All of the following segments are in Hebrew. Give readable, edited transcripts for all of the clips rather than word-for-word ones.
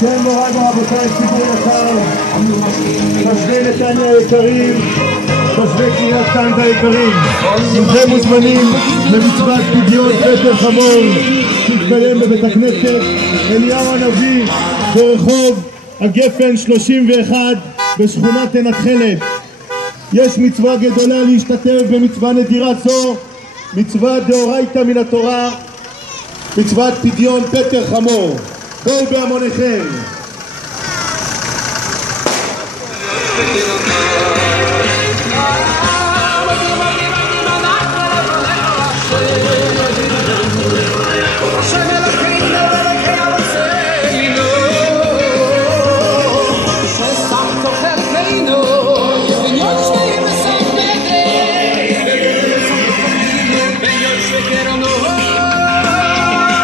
כן, מוריי ורבותיי, ציבור יקר, תושבי נתניה היקרים, תושבי קריית טנדה היקרים, כולכם מוזמנים למצוות פדיון פטר חמור שהתקיים בבית הכנסת אליהו הנביא ברחוב הגפן 31 בשכונת עין התכלת. יש מצווה גדולה להשתתף במצווה נדירה זו, מצווה דאורייתא מן התורה, מצוות פדיון פטר חמור. בואו בהמוניכם.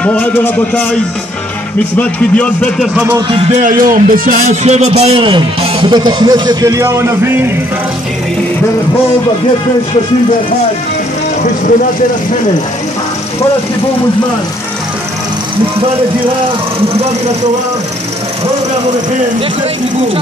מוריי ורבותיי, מצוות פדיון פטר חמור תפדה היום בשעה 7 בערב בבית הכנסת אליהו הנביא ברחוב הגפן 31 בשכונת עין התכלת. כל הציבור מוזמן. מצווה נדירה, מצווה מן התורה. בואו בהמוניכם, נשתתף ציבור.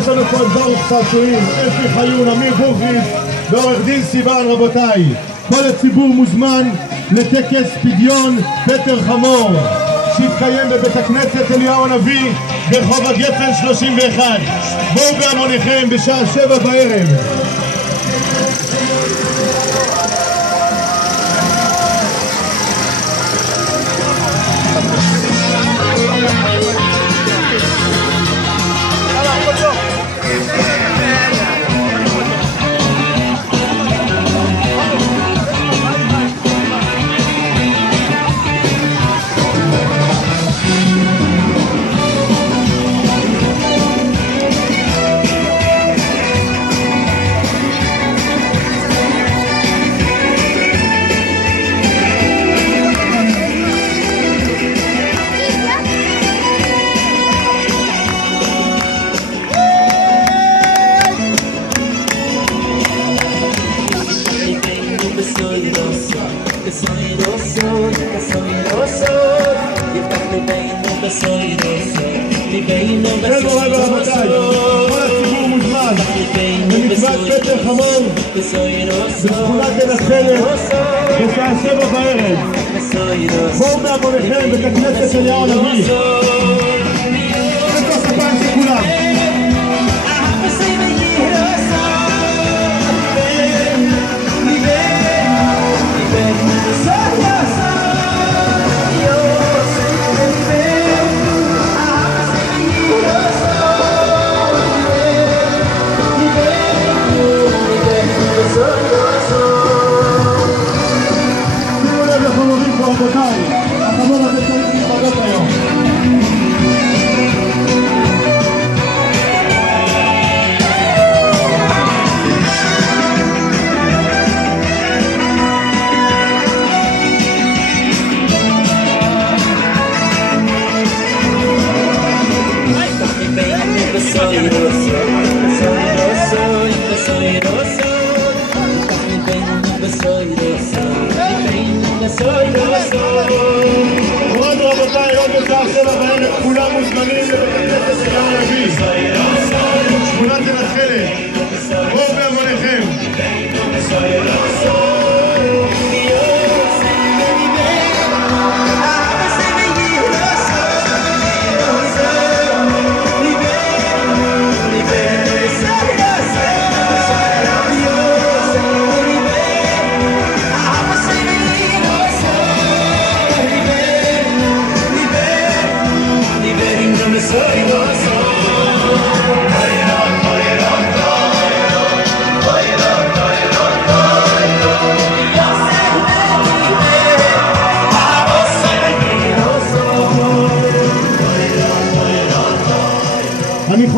יש לנו פה את ברוך צעצועים, אפי חיון, אמיר בוכריס ועורך דין סיוון. רבותיי, כל הציבור מוזמן לטקס פדיון פטר חמור שהתקיים בבית הכנסת אליהו הנביא ברחוב הגפן 31. בואו בהמוניכם בשעה 7 בערב. כן, מוריי ורבותיי, כל הציבור מוזמן למצוות פטר חמור בשכונת עין התכלת בשעה 7 בערב. בואו בהמוניכם בית הכנסת אליהו הנביא. וכוס הפעם של כולם. רבותיי, החמור הזה צריך להתפרק היום.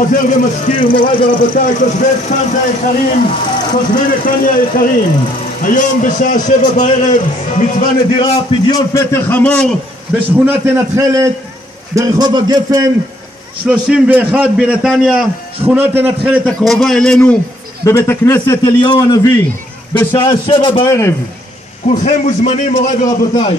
חוזר ומזכיר, מוריי ורבותיי, תושבי צפת היקרים, תושבי נתניה היקרים, היום בשעה 7 בערב מצווה נדירה, פדיון פטר חמור בשכונת עין התכלת ברחוב הגפן 31 בנתניה, שכונת עין התכלת הקרובה אלינו, בבית הכנסת אליהו הנביא בשעה 7 בערב. כולכם מוזמנים מוריי ורבותיי.